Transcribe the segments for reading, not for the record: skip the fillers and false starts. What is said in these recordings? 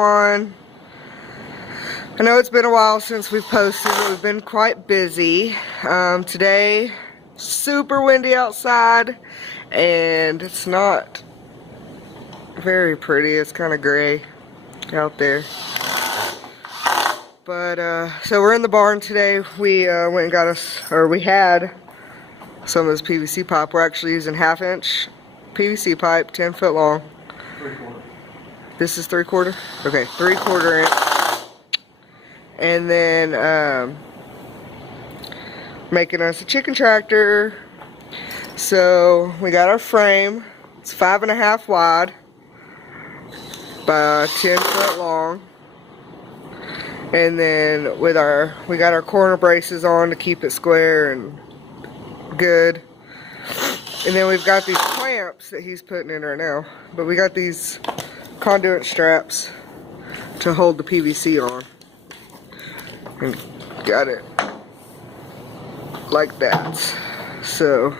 everyone. I know it's been a while since we've posted, but we've been quite busy. Today, super windy outside, and it's not very pretty. It's kind of gray out there. But, so we're in the barn today. We went and got us, or we had some of this PVC pipe. We're actually using 1/2 inch PVC pipe, 10 foot long. 3/4. This is 3/4? Okay, 3/4 inch. And then making us a chicken tractor. So we got our frame. It's 5.5 wide by 10 foot long. And then with we got our corner braces on to keep it square and good. And then we've got these clamps that he's putting in right now. But we got these conduit straps to hold the PVC on. And got it like that. So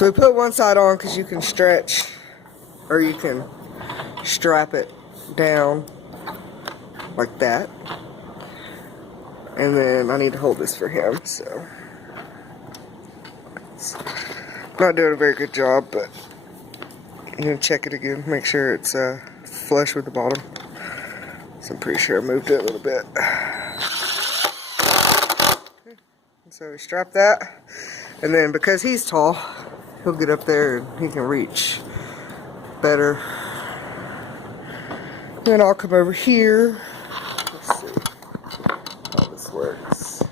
we put one side on because you can stretch, or you can strap it down like that. And then I need to hold this for him, so not doing a very good job, but I'm gonna check it again, make sure it's flush with the bottom. So I'm pretty sure I moved it a little bit. Okay. So we strap that, and then because he's tall, he'll get up there and he can reach better. Then I'll come over here. Let's see how this works.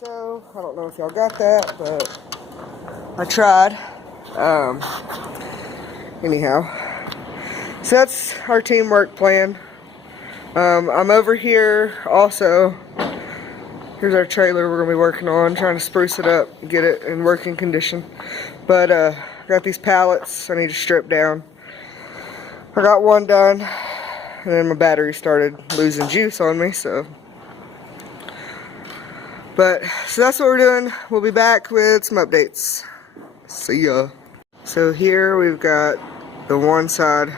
So, I don't know if y'all got that, but I tried. Anyhow, so that's our teamwork plan. I'm over here also. Here's our trailer we're gonna be working on, trying to spruce it up, get it in working condition. But got these pallets I need to strip down. I got one done, and then my battery started losing juice on me, so. But, so that's what we're doing. We'll be back with some updates. See ya. So here we've got the one side.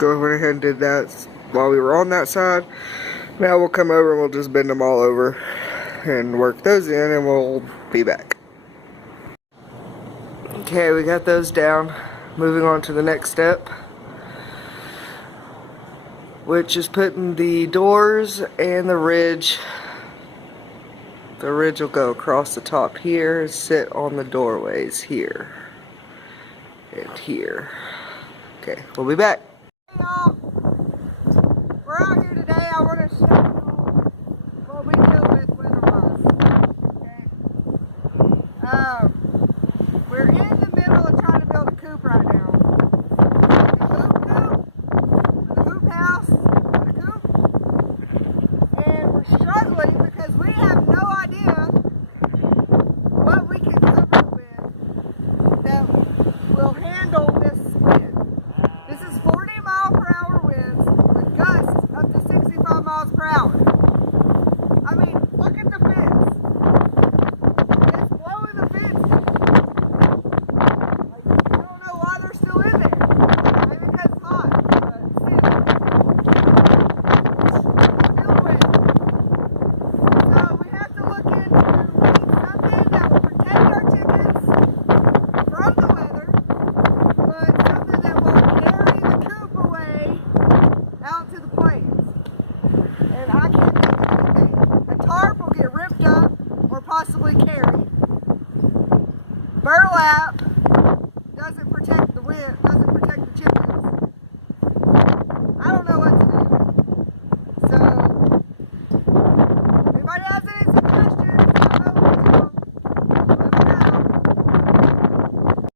Went ahead and did that while we were on that side. Now we'll come over and we'll just bend them all over and work those in, and we'll be back. Okay, we got those down. Moving on to the next step, which is putting the doors and the ridge. The ridge will go across the top here and sit on the doorways here and here. Okay, we'll be back. Hey y'all, we're out here today. I want to show you what we deal with weather-wise. Okay. We're in the middle of trying to build a coop right now. The coop house, the coop, and we're struggling because we have no idea what we can come up with that will handle this wind. This is 40-mile-per-hour winds with gusts up to 65 miles per hour. I mean, look at the fence. It's blowing the fence. Like, I don't know why they're still in there. Maybe because it's hot, but still. Still wind. So we have to look into something that will protect our chickens from the weather, but something that will carry the coop away out to the plains. And I can't think of anything. A tarp will get ripped up or possibly carried. Burlap